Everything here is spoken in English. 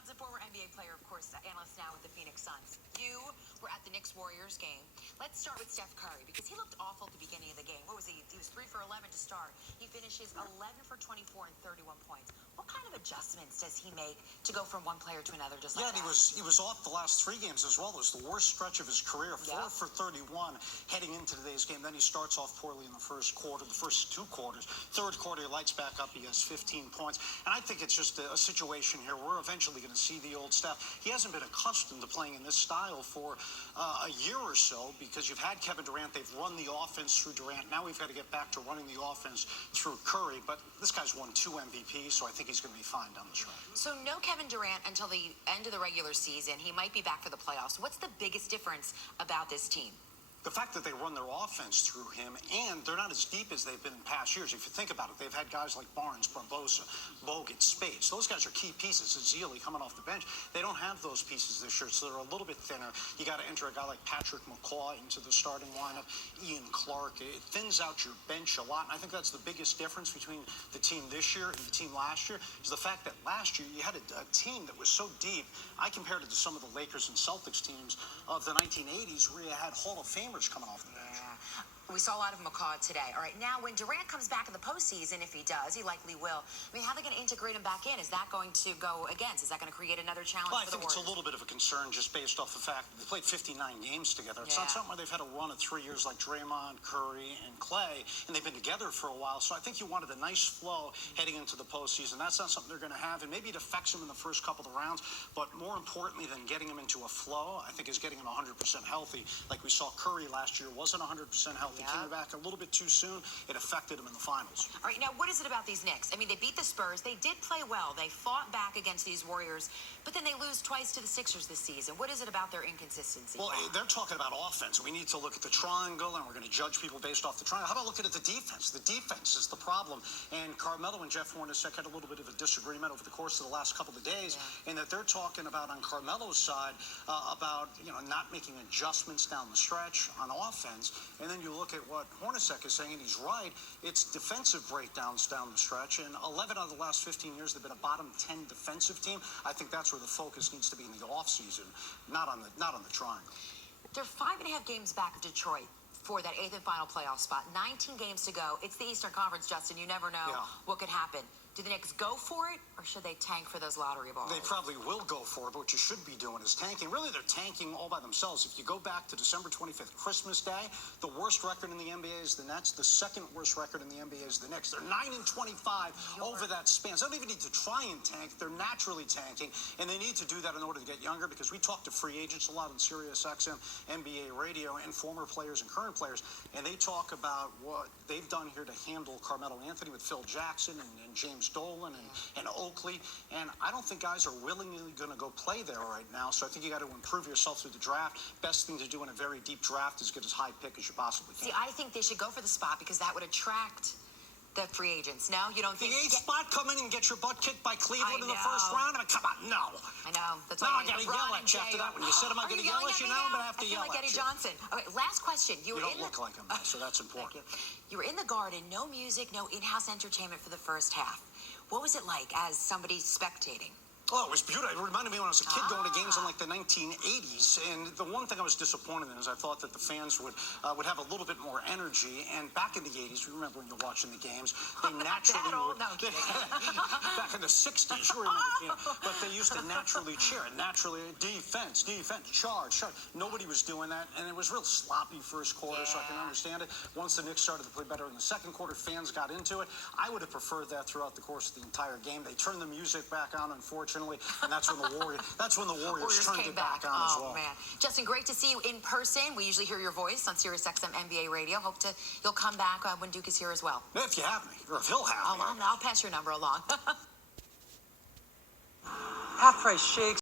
Johnson, former NBA player, of course, analyst now with the Phoenix Suns. You were at the Knicks-Warriors game. Let's start with Steph Curry, because he looked awful at the beginning of the game. What was he? He was 3 for 11 to start. He finishes 11 for 24 and 31 points. What kind of adjustments does he make to go from one player to another just like that? Yeah, he was off the last 3 games as well. It was the worst stretch of his career, 4 for 31 heading into today's game. Then he starts off poorly in the first quarter, the first 2 quarters. Third quarter, he lights back up. He has 15 points. And I think it's just a situation here. We're eventually going to see the old Steph. He hasn't been accustomed to playing in this style for a year or so because you've had Kevin Durant. They've run the offense through Durant. Now we've got to get back to running the offense through Curry. But this guy's won 2 MVPs, so I think he's going to be fine down the stretch. So no Kevin Durant until the end of the regular season. He might be back for the playoffs. What's the biggest difference about this team? The fact that they run their offense through him, and they're not as deep as they've been in past years. If you think about it, they've had guys like Barnes, Barbosa, Bogut, Spades. Those guys are key pieces. Ezeli coming off the bench. They don't have those pieces this year, so they're a little bit thinner. You got to enter a guy like Patrick McCaw into the starting lineup, Ian Clark. It thins out your bench a lot, and I think that's the biggest difference between the team this year and the team last year, is the fact that last year you had a team that was so deep. I compared it to some of the Lakers and Celtics teams of the 1980s where you had Hall of Famers coming off the bench. Yeah. We saw a lot of McCaw today. All right, now when Durant comes back in the postseason, if he does, he likely will. I mean, how are they going to integrate him back in? Is that going to go against? Is that going to create another challenge for the Warriors? I think it's a little bit of a concern just based off the fact that they played 59 games together. It's not something where they've had a run of 3 years like Draymond, Curry, and Clay, and they've been together for a while. So I think you wanted a nice flow heading into the postseason. That's not something they're going to have, and maybe it affects them in the first couple of rounds. But more importantly than getting him into a flow, I think is getting him 100% healthy. Like we saw Curry last year wasn't 100% healthy. Came back a little bit too soon. It affected him in the finals. All right, now what is it about these Knicks? I mean, they beat the Spurs. They did play well. They fought back against these Warriors, but then they lose twice to the Sixers this season. What is it about their inconsistency? Well, they're talking about offense. We need to look at the triangle, and we're going to judge people based off the triangle. How about looking at the defense? The defense is the problem. And Carmelo and Jeff Hornacek had a little bit of a disagreement over the course of the last couple of days, and that they're talking about on Carmelo's side about not making adjustments down the stretch on offense. And then you look at what Hornacek is saying, and he's right. It's defensive breakdowns down the stretch, and 11 out of the last 15 years they've been a bottom 10 defensive team. I think that's where the focus needs to be in the offseason, not on the triangle. They're 5.5 games back of Detroit for that 8th and final playoff spot. 19 games to go. It's the Eastern Conference, Justin. You never know what could happen. Do the Knicks go for it, or should they tank for those lottery balls? They probably will go for it, but what you should be doing is tanking. Really, they're tanking all by themselves. If you go back to December 25th, Christmas Day, the worst record in the NBA is the Nets. The second worst record in the NBA is the Knicks. They're 9-25 over that span. So they don't even need to try and tank. They're naturally tanking, and they need to do that in order to get younger, because we talk to free agents a lot on Sirius XM, NBA radio, and former players and current players, and they talk about what they've done here to handle Carmelo Anthony with Phil Jackson and James Dolan and Oakley, and I don't think guys are willingly going to go play there right now, so I think you got to improve yourself through the draft. Best thing to do in a very deep draft is get as high pick as you possibly can. See, I think they should go for the spot because that would attract the free agents. No, you don't think the 8th spot, come in and get your butt kicked by Cleveland in the first round? I mean, come on, no. I know. That's why I got to yell at you after that one. You said, am I going to yell at you now? I'm going to have to yell at you. I feel like Eddie Johnson. Okay, last question. You don't look like him, so that's important. Thank you. You were in the Garden, no music, no in-house entertainment for the first half. What was it like as somebody spectating? Oh, it was beautiful. It reminded me when I was a kid going to games in like the 1980s. And the one thing I was disappointed in is I thought that the fans would have a little bit more energy. And back in the 80s, you remember when you're watching the games, they naturally would. No, back in the 60s, you remember, but they used to naturally cheer. Naturally, defense, charge. Nobody was doing that, and it was real sloppy first quarter, so I can understand it. Once the Knicks started to play better in the second quarter, fans got into it. I would have preferred that throughout the course of the entire game. They turned the music back on, unfortunately. And that's when the Warriors turned it back on as well. Oh man, Justin, great to see you in person. We usually hear your voice on Sirius XM NBA Radio. Hope you'll come back when Duke is here as well. If you have me, or if he'll have me. I'll pass your number along. Half-price shakes.